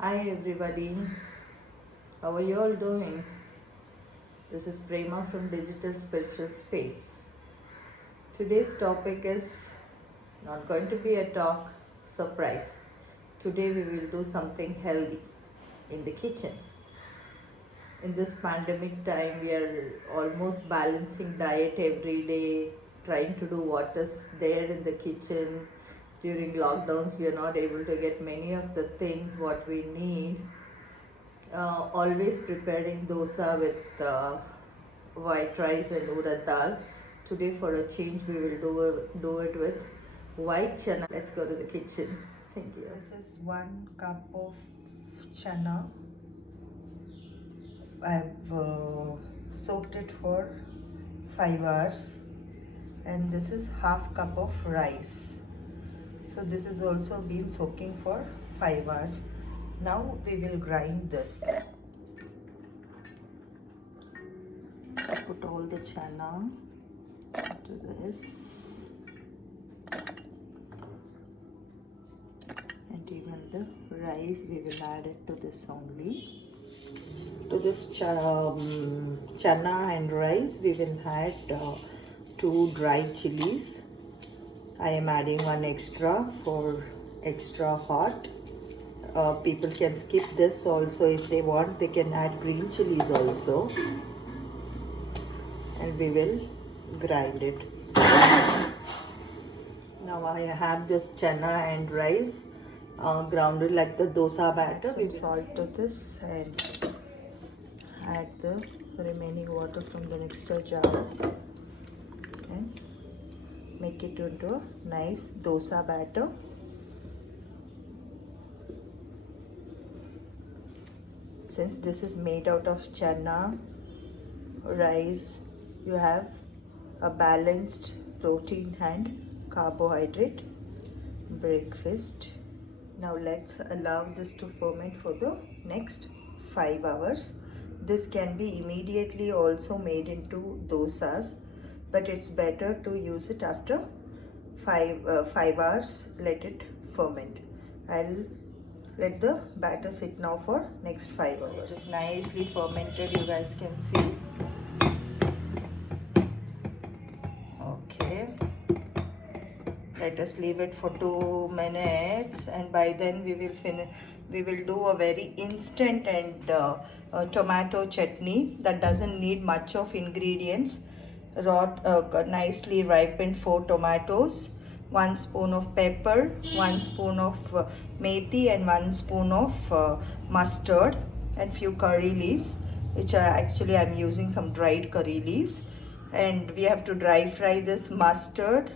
Hi everybody, how are you all doing? This is Prema from Digital Spiritual Space. Today's topic is not going to be a talk, surprise. Today we will do something healthy in the kitchen. In this pandemic time, we are almost balancing diet every day, trying to do what is there in the kitchen. During lockdowns, we are not able to get many of the things what we need. Always preparing dosa with white rice and urad dal. Today for a change we will do it with white channa. Let's go to the kitchen. Thank you. This is 1 cup of channa. I've soaked it for 5 hours, and this is half cup of rice. So this is also been soaking for 5 hours. Now we will grind this. I put all the channa into this, and even the rice we will add it to this only. To this channa and rice we will add 2 dried chillies. I am adding 1 extra for extra hot. People can skip this also. If they want, they can add green chilies also, and we will grind it. Now I have this channa and rice grounded like the dosa batter. We will salt to this and add the remaining water from the mixer jar and make it into a nice dosa batter. Since this is made out of channa rice, you have a balanced protein and carbohydrate breakfast. Now let's allow this to ferment for the next 5 hours. This can be immediately also made into dosas, but it's better to use it after 5 hours. Let it ferment. I'll let the batter sit now for next 5 hours. It's nicely fermented, you guys can see. Okay, let us leave it for 2 minutes, and by then we will do a very instant and tomato chutney that doesn't need much of ingredients. Nicely ripened 4 tomatoes, 1 spoon of pepper, 1 spoon of methi, and 1 spoon of mustard, and few curry leaves, which are actually I'm using some dried curry leaves. And we have to dry fry this mustard,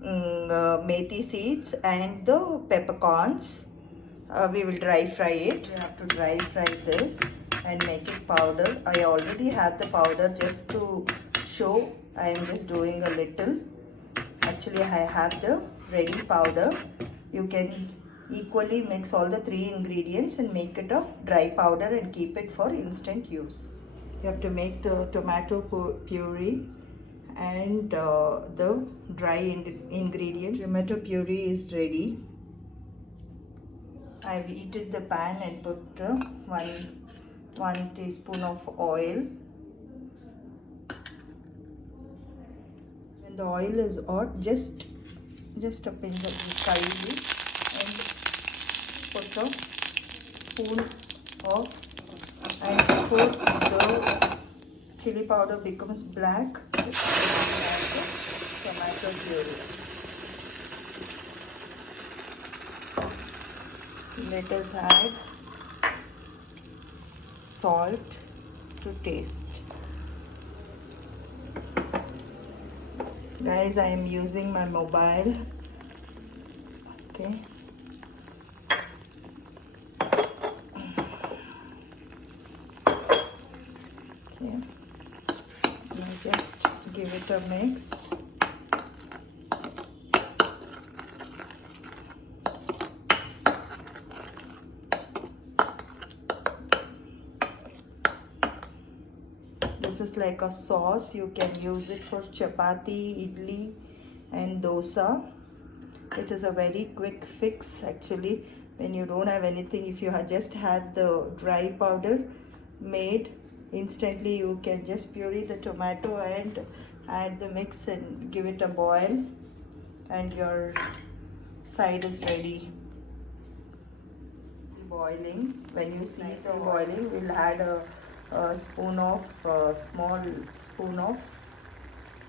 methi seeds, and the peppercorns. We will dry fry it. We have to dry fry this and make it powder. I already have the powder. Just to show, I am just doing a little. Actually, I have the ready powder. You can equally mix all the 3 ingredients and make it a dry powder and keep it for instant use. You have to make the tomato puree and the dry ingredients. Tomato puree is ready. I've heated the pan and put 1 teaspoon of oil. When the oil is hot, just a pinch of the curry leaf and put a spoon of, and before the chili powder becomes black, add the tomato puree. Let us add salt to taste. Guys, I am using my mobile. Okay. Okay. Now just give it a mix. This is like a sauce. You can use it for chapathi, idli, and dosa. It is a very quick fix actually. when you don't have anything, if you just had the dry powder made instantly, you can just puree the tomato and add the mix and give it a boil, and your side is ready. Boiling, when you see it boiling, we'll add a small spoon of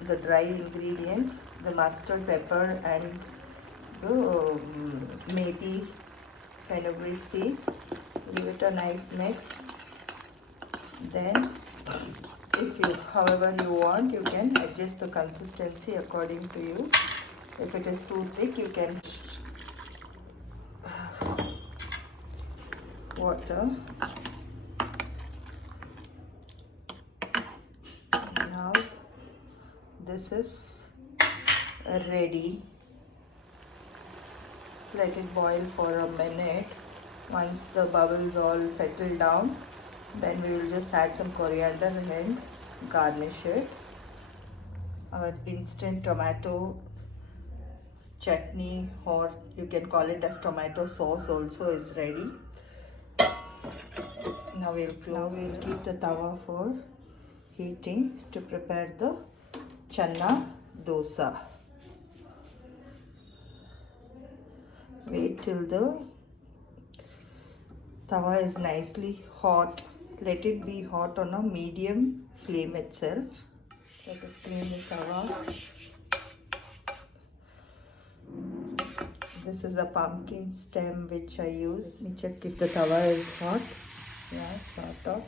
the dry ingredients, the mustard, pepper, and the methi, fenugreek seeds. Give it a nice mix. Then, however you want, you can adjust the consistency according to you. If it is too thick, you can water. Now this is ready. Let it boil for a minute. Once the bubbles all settle down, then we will just add some coriander and garnish it. Our instant tomato chutney, or you can call it as tomato sauce, also is ready. Now we'll keep the tawa for heating to prepare the channa dosa. Wait till the tawa is nicely hot. Let it be hot on a medium flame itself. Let us clean the tawa. This is a pumpkin stem which I use. Let me check if the tawa is hot. Yeah, sort of.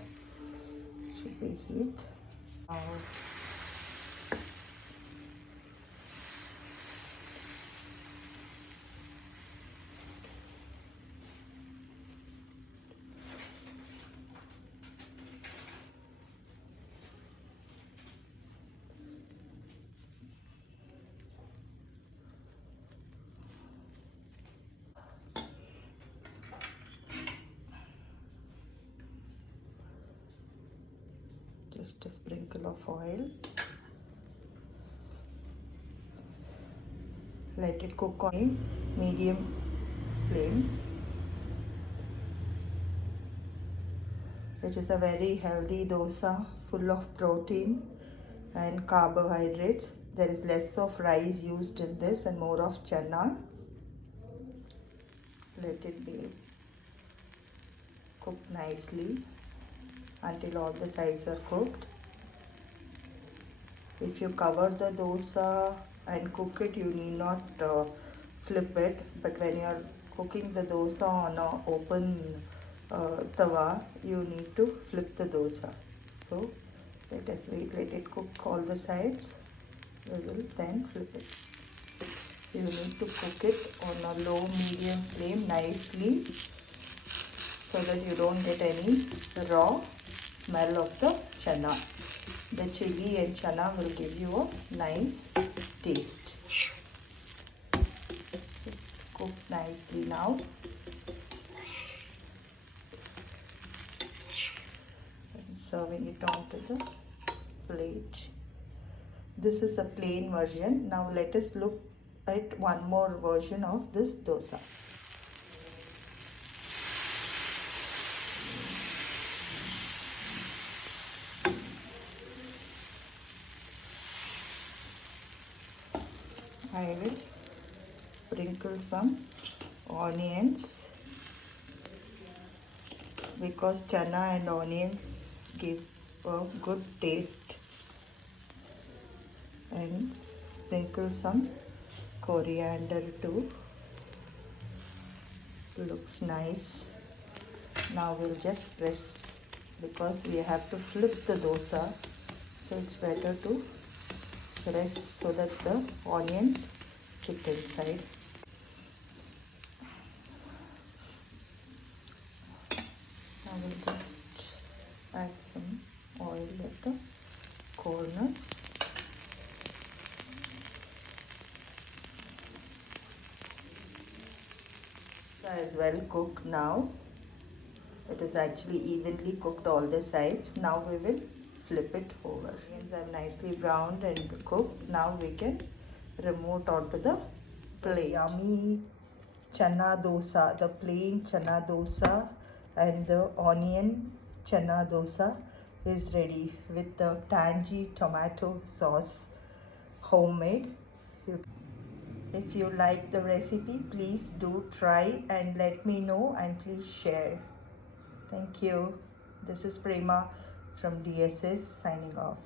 Should be heat. Now, just a sprinkle of oil. Let it cook on medium flame. It is a very healthy dosa, full of protein and carbohydrates. There is less of rice used in this and more of channa. Let it be cooked nicely until all the sides are cooked. If you cover the dosa and cook it, you need not flip it, but when you are cooking the dosa on an open tawa, you need to flip the dosa. So let us wait, let it cook all the sides. We will then flip it. You need to cook it on a low medium flame nicely, so that you don't get any raw smell of the channa. The chili and channa will give you a nice taste. It's cooked nicely now. I'm serving it onto the plate. This is a plain version. Now let us look at one more version of this dosa. I will sprinkle some onions, because channa and onions give a good taste, and sprinkle some coriander too. Looks nice. Now we'll just press, because we have to flip the dosa, so it's better to press so that the onions sit inside. I will just add some oil at the corners. Is well cooked now. It is actually evenly cooked all the sides. Now we will flip it over. Onions are nicely browned and cooked. Now we can remove it onto the plate. Yummy channa dosa, the plain channa dosa and the onion channa dosa is ready with the tangy tomato sauce, homemade. If you like the recipe, please do try and let me know, and please share. Thank you. This is Prema from DSS signing off.